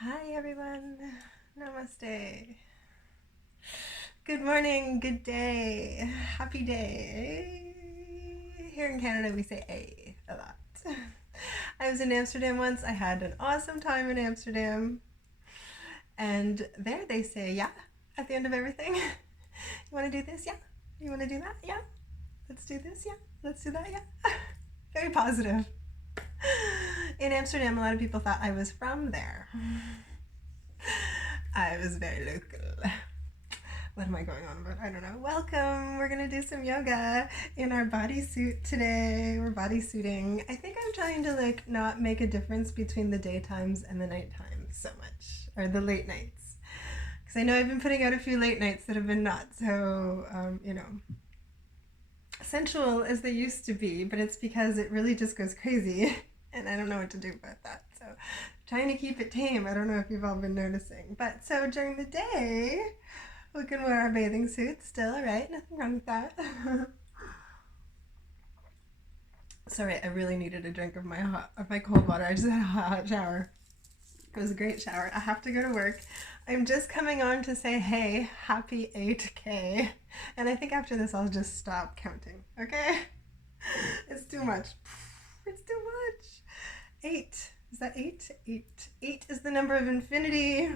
Hi everyone. Namaste. Good morning, good day, happy day. Here in Canada we say a lot. I was in Amsterdam once. I had an awesome time in Amsterdam. And there they say yeah at the end of everything. You want to do this? Yeah. You want to do that? Yeah. Let's do this? Yeah. Let's do that? Yeah. Very positive. In Amsterdam, a lot of people thought I was from there. I was very local. What am I going on about? I don't know. Welcome. We're going to do some yoga in our bodysuit today. We're bodysuiting. I think I'm trying to not make a difference between the daytimes and the night times so much, or the late nights. Because I know I've been putting out a few late nights that have been not so, sensual as they used to be, but it's because it really just goes crazy and I don't know what to do about that. So trying to keep it tame. I don't know if you've all been noticing. But so during the day, we can wear our bathing suits still, right? Nothing wrong with that. Sorry, I really needed a drink of my cold water. I just had a hot shower. It was a great shower. I have to go to work. I'm just coming on to say, hey, happy 8K. And I think after this, I'll just stop counting, okay? It's too much. It's too much. 8. Is that 8? 8. 8 is the number of infinity.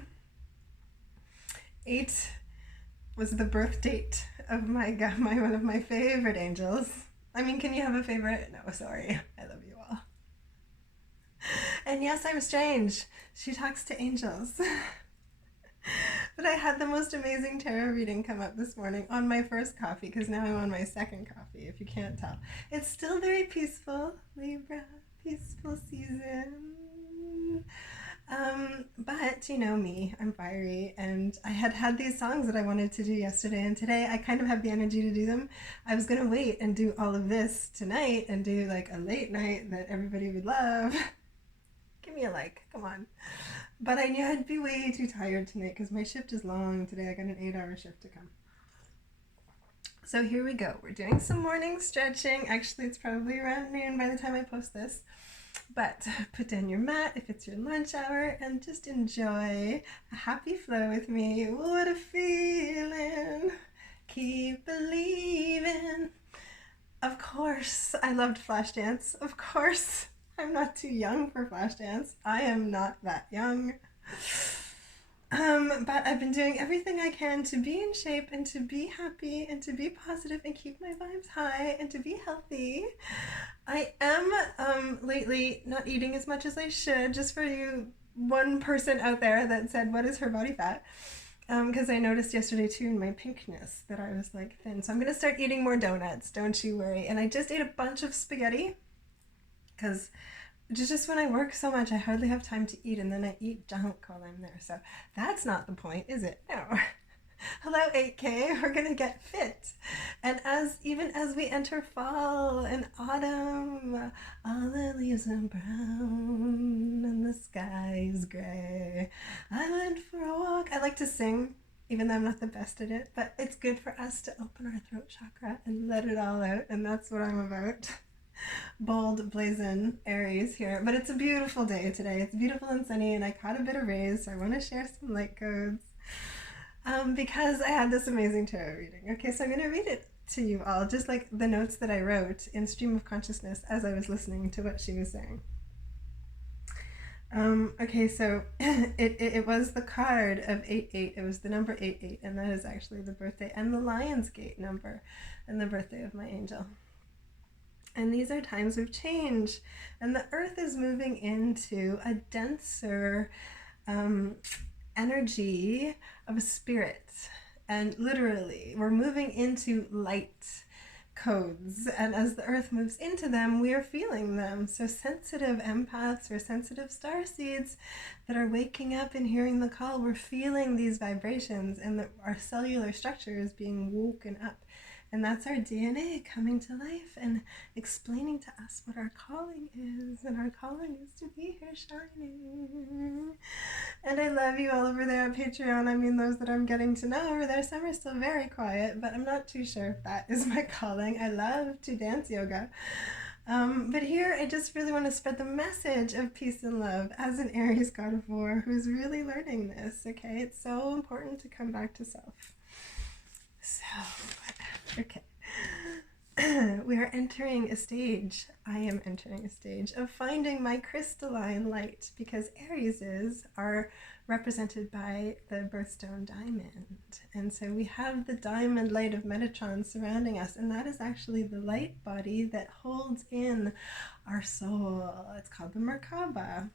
8 was the birth date of one of my favorite angels. I mean, can you have a favorite? No, sorry. I love you all. And yes, I'm strange. She talks to angels. But I had the most amazing tarot reading come up this morning on my first coffee, because now I'm on my second coffee, if you can't tell. It's still very peaceful, Libra, peaceful season. But you know me, I'm fiery, and I had these songs that I wanted to do yesterday, and today I kind of have the energy to do them. I was gonna wait and do all of this tonight and do like a late night that everybody would love. Give me a like, come on. But I knew I'd be way too tired tonight because my shift is long today. I got an 8-hour shift to come. So here we go. We're doing some morning stretching. Actually, it's probably around noon by the time I post this. But put down your mat if it's your lunch hour and just enjoy a happy flow with me. What a feeling. Keep believing. Of course, I loved Flashdance. Of course, I'm not too young for Flashdance. I am not that young. But I've been doing everything I can to be in shape and to be happy and to be positive and keep my vibes high and to be healthy. I am lately not eating as much as I should, just for you one person out there that said, what is her body fat? Because I noticed yesterday too in my pinkness that I was like thin. So I'm going to start eating more donuts, don't you worry. And I just ate a bunch of spaghetti because just when I work so much, I hardly have time to eat, and then I eat junk while I'm there. So that's not the point, is it? No. Hello 8K, we're gonna get fit. And even as we enter fall and autumn, all the leaves are brown and the sky is gray. I went for a walk. I like to sing, even though I'm not the best at it, but it's good for us to open our throat chakra and let it all out, and that's what I'm about. Bold, blazing Aries here, but it's a beautiful day today. It's beautiful and sunny, and I caught a bit of rays, so I want to share some light codes because I had this amazing tarot reading. Okay, so I'm going to read it to you all, just like the notes that I wrote in stream of consciousness as I was listening to what she was saying. Okay, so it was the card of 88. It was the number 88, and that is actually the birthday and the Lionsgate number and the birthday of my angel. And these are times of change, and the earth is moving into a denser energy of a spirit. And literally, we're moving into light codes, and as the earth moves into them, we are feeling them. So sensitive empaths or sensitive star seeds that are waking up and hearing the call, we're feeling these vibrations, and our cellular structure is being woken up. And that's our DNA coming to life and explaining to us what our calling is. And our calling is to be here shining. And I love you all over there on Patreon. I mean, those that I'm getting to know over there. Some are still very quiet, but I'm not too sure if that is my calling. I love to dance yoga. But here I just really want to spread the message of peace and love as an Aries god of war who's really learning this, okay? It's so important to come back to self. So, okay. We are entering a stage. I am entering a stage of finding my crystalline light because Arieses are represented by the birthstone diamond. And so we have the diamond light of Metatron surrounding us, and that is actually the light body that holds in our soul. It's called the Merkaba.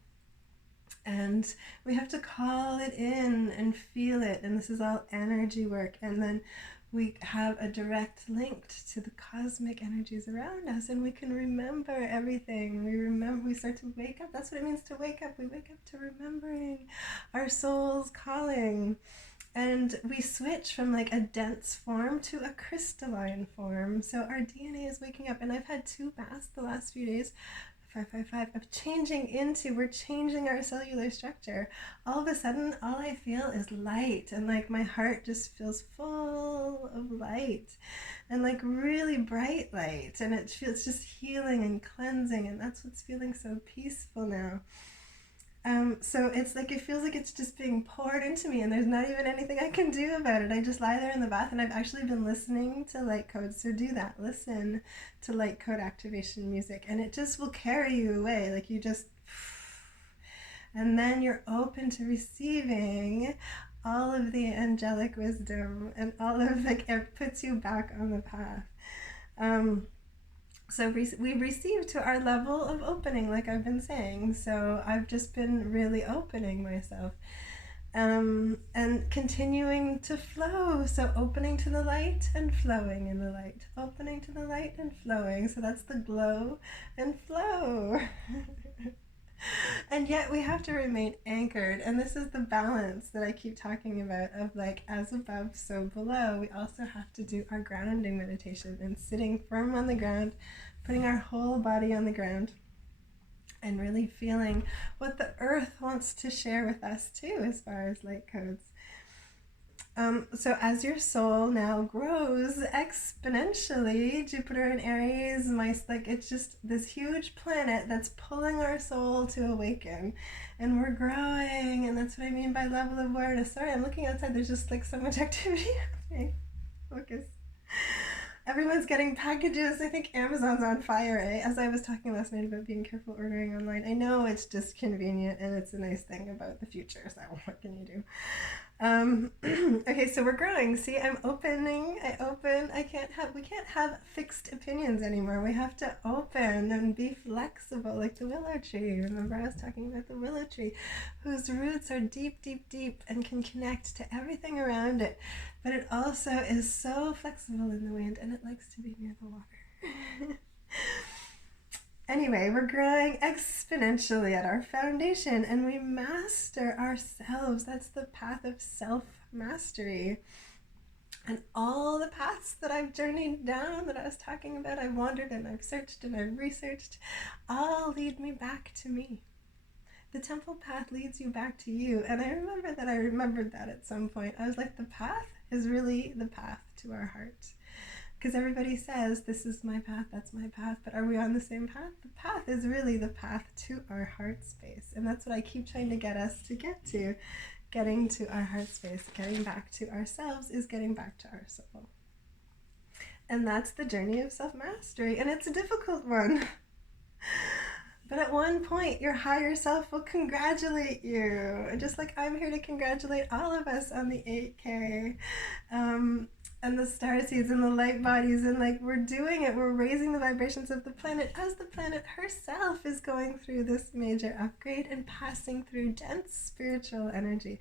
And we have to call it in and feel it, and this is all energy work. And then we have a direct link to the cosmic energies around us, and we can remember everything. We start to wake up. That's what it means to wake up. We wake up to remembering our soul's calling. And we switch from like a dense form to a crystalline form. So our DNA is waking up. And I've had 2 baths the last few days, 555, of changing into, we're changing our cellular structure. All of a sudden, all I feel is light, and like my heart just feels full of light, and like really bright light, and it feels just healing and cleansing, and that's what's feeling so peaceful now. So it's like, it feels like it's just being poured into me, and there's not even anything I can do about it. I just lie there in the bath, and I've actually been listening to light codes. So do that. Listen to light code activation music, and it just will carry you away. Like you just, and then you're open to receiving all of the angelic wisdom, and all of, like, it puts you back on the path. So we receive to our level of opening, like I've been saying. So I've just been really opening myself, and continuing to flow. So opening to the light and flowing in the light, opening to the light and flowing. So that's the glow and flow. And yet we have to remain anchored, and this is the balance that I keep talking about, of like, as above, so below. We also have to do our grounding meditation and sitting firm on the ground, putting our whole body on the ground, and really feeling what the earth wants to share with us too, as far as light codes. So as your soul now grows exponentially, Jupiter in Aries, it's just this huge planet that's pulling our soul to awaken, and we're growing, and that's what I mean by level of awareness. Sorry, I'm looking outside. There's just like so much activity happening. Focus. Everyone's getting packages. I think Amazon's on fire, eh? As I was talking last night about being careful ordering online. I know it's just convenient, and it's a nice thing about the future, so what can you do? Okay, so we're growing. See, I'm opening. I open. We can't have fixed opinions anymore. We have to open and be flexible, like the willow tree. Remember, I was talking about the willow tree, whose roots are deep, deep, deep, and can connect to everything around it. But it also is so flexible in the wind, and it likes to be near the water. Anyway, we're growing exponentially at our foundation, and we master ourselves. That's the path of self-mastery. And all the paths that I've journeyed down, that I was talking about, I've wandered and I've searched and I've researched, all lead me back to me. The temple path leads you back to you. And I remembered that at some point. I was like, the path is really the path to our heart. Because everybody says, this is my path, that's my path, but are we on the same path? The path is really the path to our heart space. And that's what I keep trying to get us to get to. Getting to our heart space, getting back to ourselves, is getting back to our soul. And that's the journey of self-mastery, and it's a difficult one. But at one point, your higher self will congratulate you. And just like I'm here to congratulate all of us on the 8K, and the starseeds and the light bodies, and like, we're doing it. We're raising the vibrations of the planet as the planet herself is going through this major upgrade and passing through dense spiritual energy.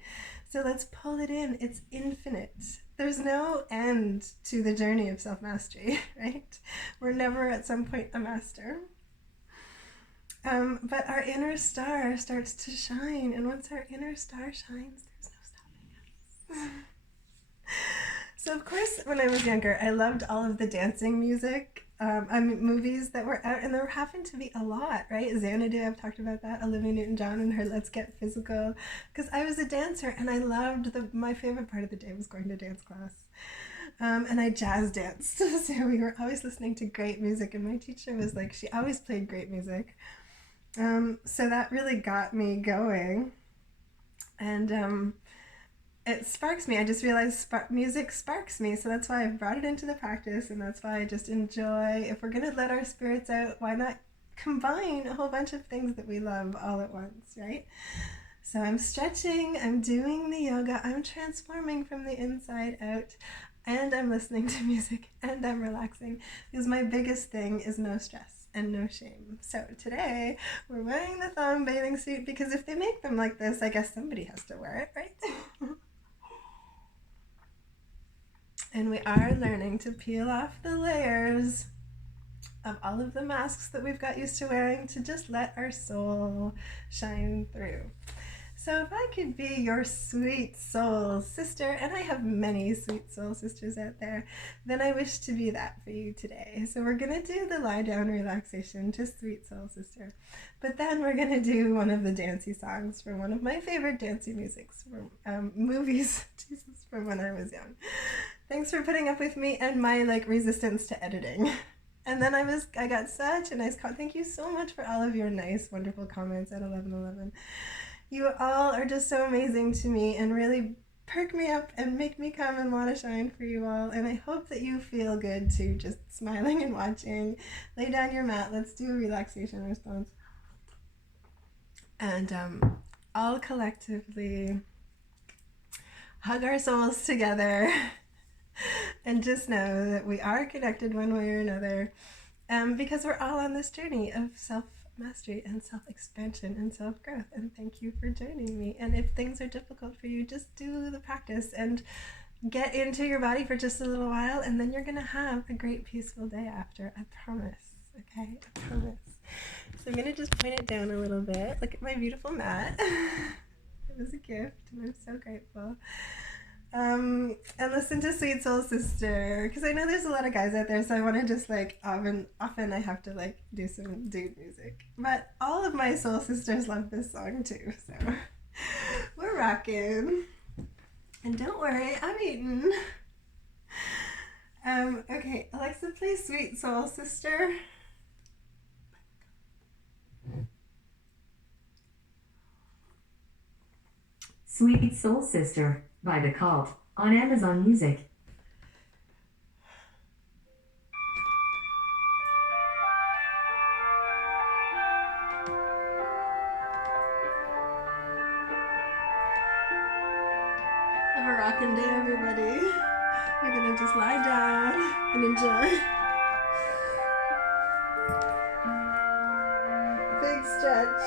So let's pull it in. It's infinite. There's no end to the journey of self-mastery, right? We're never at some point a master. But our inner star starts to shine, and once our inner star shines, there's no stopping us. So of course, when I was younger, I loved all of the dancing music, movies that were out, and there happened to be a lot, right? Xanadu, I've talked about that, Olivia Newton-John and her Let's Get Physical, because I was a dancer, and I loved my favorite part of the day was going to dance class. And I jazz danced. So we were always listening to great music, and my teacher was like, she always played great music. So that really got me going. And it sparks me. I just realized music sparks me, so that's why I've brought it into the practice, and that's why I just enjoy. If we're going to let our spirits out, why not combine a whole bunch of things that we love all at once, right? So I'm stretching, I'm doing the yoga, I'm transforming from the inside out, and I'm listening to music, and I'm relaxing, because my biggest thing is no stress and no shame. So today we're wearing the thong bathing suit, because if they make them like this, I guess somebody has to wear it, right? And we are learning to peel off the layers of all of the masks that we've got used to wearing to just let our soul shine through. So if I could be your sweet soul sister, and I have many sweet soul sisters out there, then I wish to be that for you today. So we're going to do the lie down relaxation to sweet soul sister. But then we're going to do one of the dancey songs from one of my favorite dancey musics from movies, Jesus, from when I was young. Thanks for putting up with me and my resistance to editing. And then I got such a nice comment. Thank you so much for all of your nice, wonderful comments at 11:11. You all are just so amazing to me and really perk me up and make me come and want to shine for you all. And I hope that you feel good too, just smiling and watching. Lay down your mat. Let's do a relaxation response. And all collectively hug our souls together and just know that we are connected one way or another, because we're all on this journey of self-mastery and self-expansion and self-growth. And thank you for joining me. And if things are difficult for you, just do the practice and get into your body for just a little while, and then you're going to have a great peaceful day after. I promise. Okay? I promise. So I'm going to just point it down a little bit. Look at my beautiful mat. It was a gift, and I'm so grateful. And listen to Sweet Soul Sister, because I know there's a lot of guys out there, so I want to just often I have to do some dude music, but all of my soul sisters love this song too, so we're rocking. And don't worry, I'm eating. Okay, Alexa, play Sweet Soul Sister. Sweet Soul Sister by The Cult on Amazon Music. Have a rockin' day, everybody. We're gonna just lie down and enjoy. Big stretch.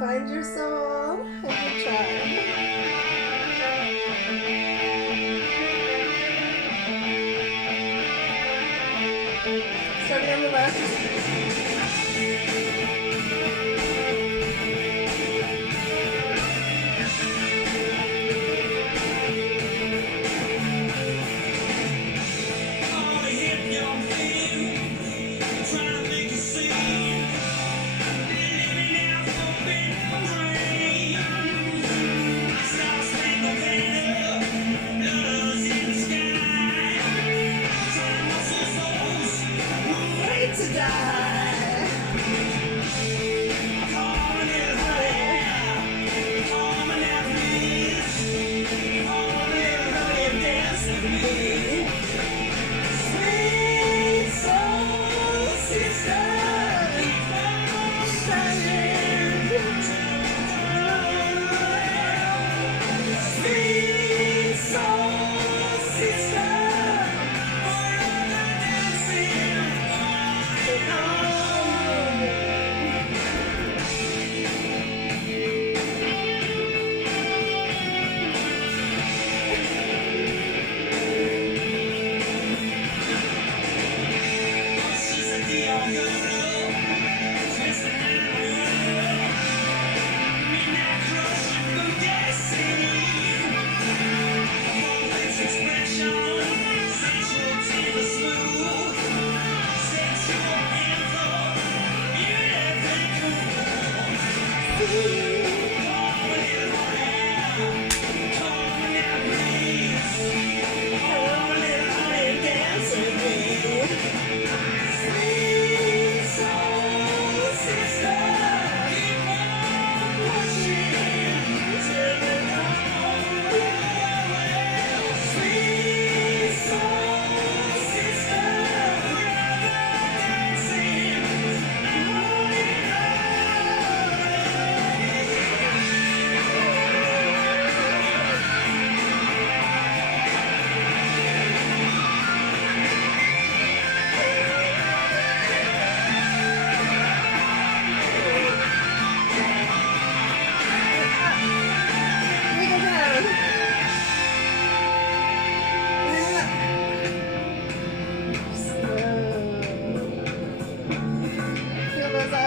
Find your soul and your tribe. Starting on the left.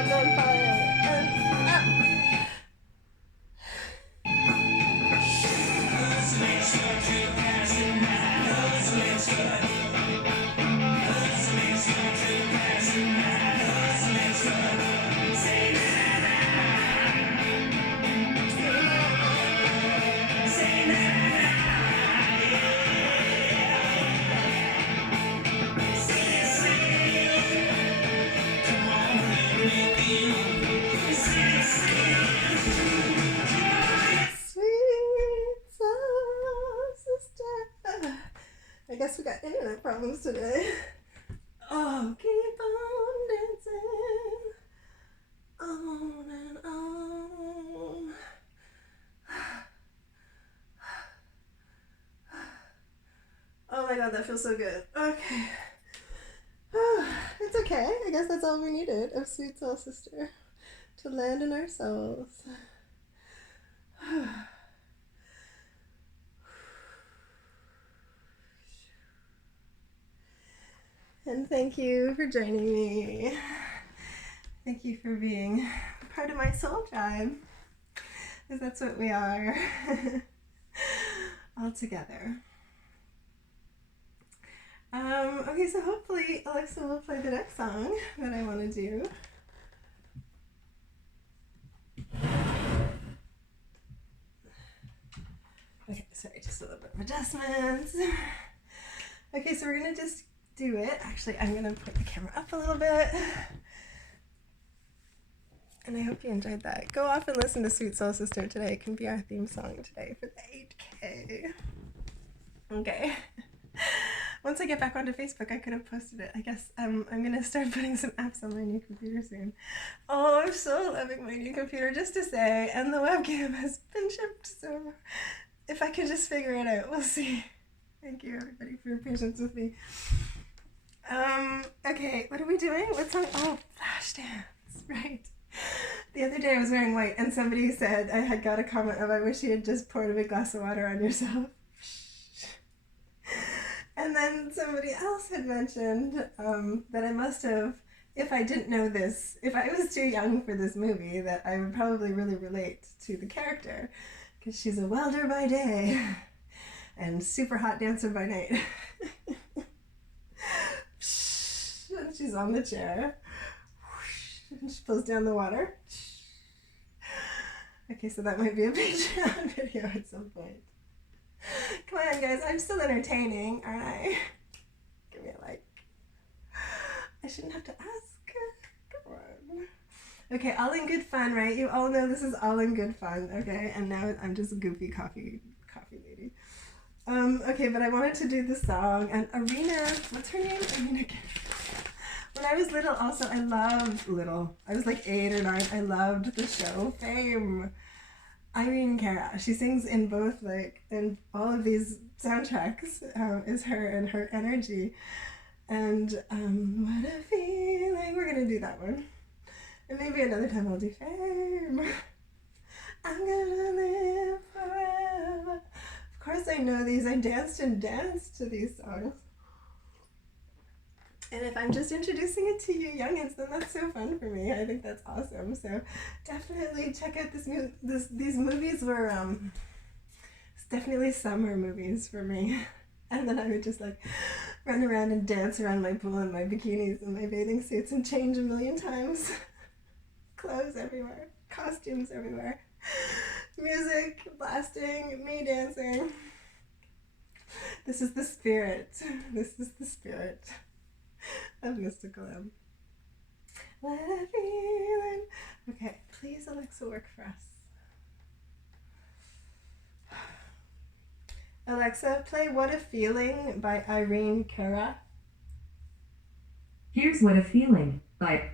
I'm on fire. And sweet soul sister. I guess we got internet problems today. Oh, keep on dancing on and on. Oh my god, that feels so good. Okay. It's okay. I guess that's all we needed of Sweet Soul Sister to land in our souls. And thank you for joining me. Thank you for being part of my soul tribe, because that's what we are all together. Okay, so hopefully Alexa will play the next song that I want to do. Okay, sorry, just a little bit of adjustments. Okay, so we're gonna just do it. Actually, I'm gonna put the camera up a little bit. And I hope you enjoyed that. Go off and listen to Sweet Soul Sister today. It can be our theme song today for the 8K. Okay. Once I get back onto Facebook, I could have posted it. I guess I'm gonna start putting some apps on my new computer soon. Oh, I'm so loving my new computer, just to say. And the webcam has been shipped, so if I can just figure it out, we'll see. Thank you, everybody, for your patience with me. Okay, what are we doing? What song? Oh, Flashdance, right. The other day I was wearing white and somebody said, I had got a comment of, I wish you had just poured a big glass of water on yourself. And then somebody else had mentioned that I must have, if I didn't know this, if I was too young for this movie, that I would probably really relate to the character, because she's a welder by day and super hot dancer by night. And she's on the chair. And she pulls down the water. Okay, so that might be a Patreon video at some point. Come on, guys. I'm still entertaining, aren't I? Give me a like. I shouldn't have to ask. Come on. Okay, all in good fun, right? You all know this is all in good fun, okay? And now I'm just a goofy coffee lady. Okay, but I wanted to do this song. And Arena, what's her name? Arena. When I was little, also, I was like 8 or 9. I loved the show Fame. Irene Cara. She sings in both, like, in all of these soundtracks, is her and her energy. And what a feeling. We're going to do that one. And maybe another time I'll do Fame. I'm gonna live forever. Of course I know these. I danced and danced to these songs. And if I'm just introducing it to you youngins, then that's so fun for me. I think that's awesome. So definitely check out these movies were definitely summer movies for me. And then I would just like run around and dance around my pool in my bikinis and my bathing suits and change a million times. Clothes everywhere, costumes everywhere, music blasting, me dancing. This is the spirit. This is the spirit of Mystical M. What a feeling. Okay, please Alexa, work for us. Alexa, play What a Feeling by Irene Cara. Here's What a Feeling by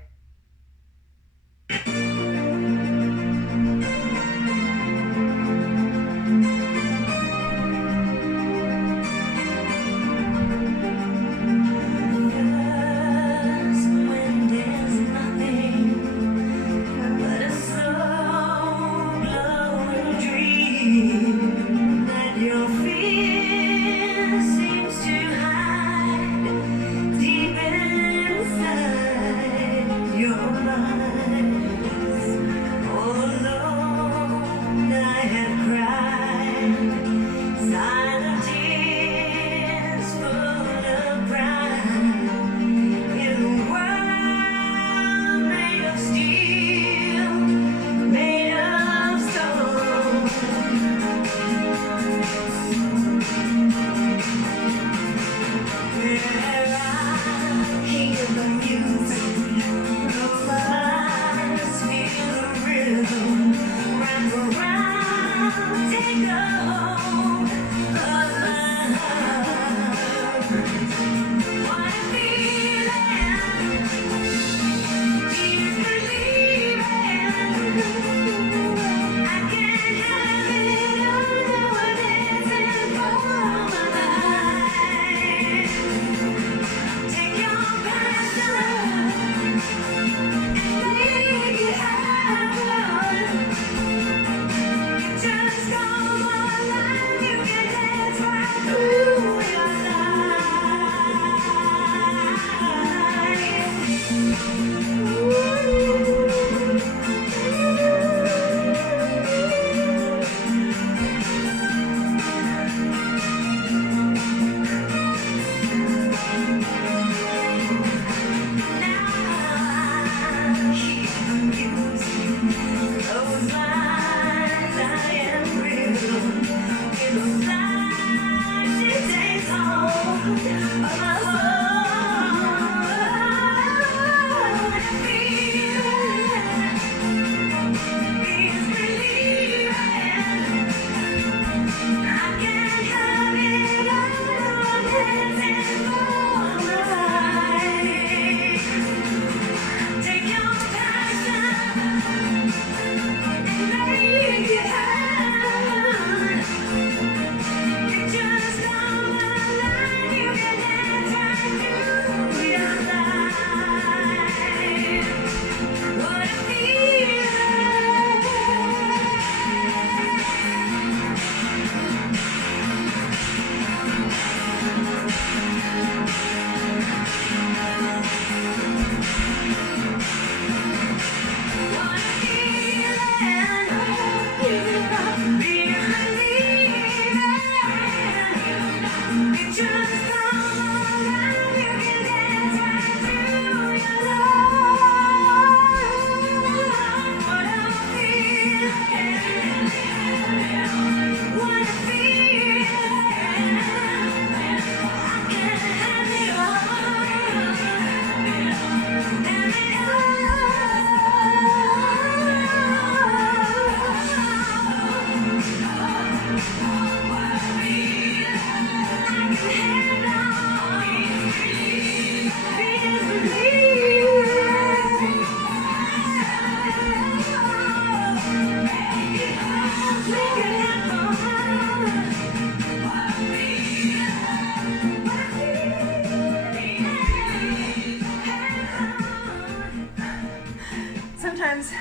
sometimes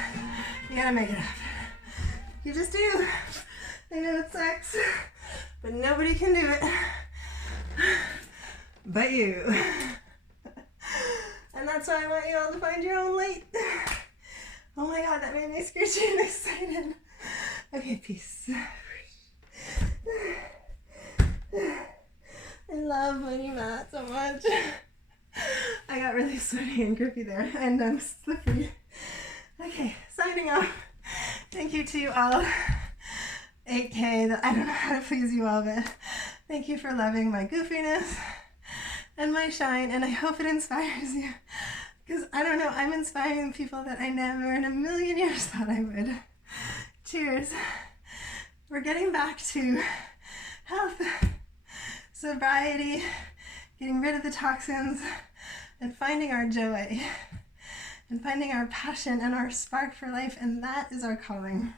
you gotta make it up. You just do. I know it sucks, but nobody can do it but you. And that's why I want you all to find your own light. Oh my god, that made me screechy and excited. Okay, peace. I love when you mat so much. I got really sweaty and grippy there, and I'm slippery. Okay, signing off. Thank you to you all. 8K, I don't know how to please you all, but thank you for loving my goofiness and my shine, and I hope it inspires you. Because, I don't know, I'm inspiring people that I never in a million years thought I would. Cheers. We're getting back to health, sobriety, getting rid of the toxins, and finding our joy, and finding our passion and our spark for life, and that is our calling.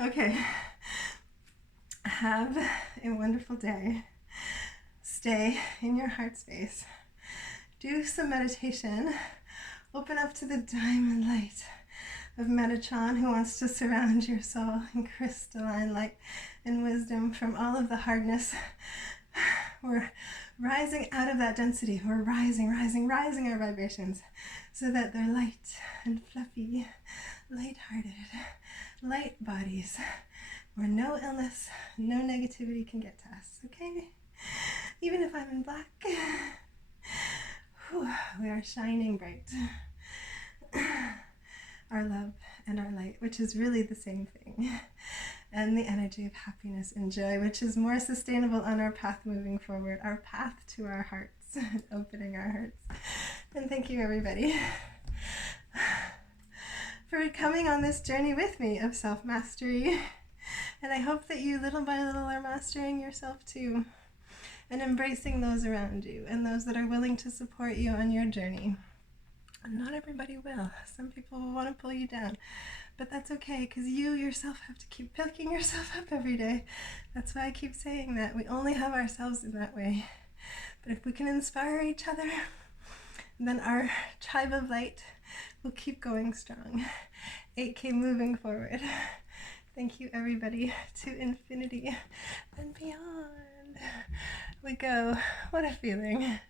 Okay. Have a wonderful day. Stay in your heart space. Do some meditation. Open up to the diamond light of Metatron, who wants to surround your soul in crystalline light and wisdom from all of the hardness. We're rising out of that density. We're rising our vibrations so that they're light and fluffy, light-hearted, light bodies where no illness, no negativity can get to us, okay? Even if I'm in black, we are shining bright. Our love and our light, which is really the same thing, and the energy of happiness and joy, which is more sustainable on our path moving forward, our path to our hearts, opening our hearts. And thank you, everybody, for coming on this journey with me of self-mastery. And I hope that you, little by little, are mastering yourself too, and embracing those around you and those that are willing to support you on your journey. Not everybody will. Some people will want to pull you down, but that's okay, because you yourself have to keep picking yourself up every day. That's why I keep saying that. We only have ourselves in that way. But if we can inspire each other, then our tribe of light will keep going strong. 8K moving forward. Thank you, everybody. To infinity and beyond we go. What a feeling.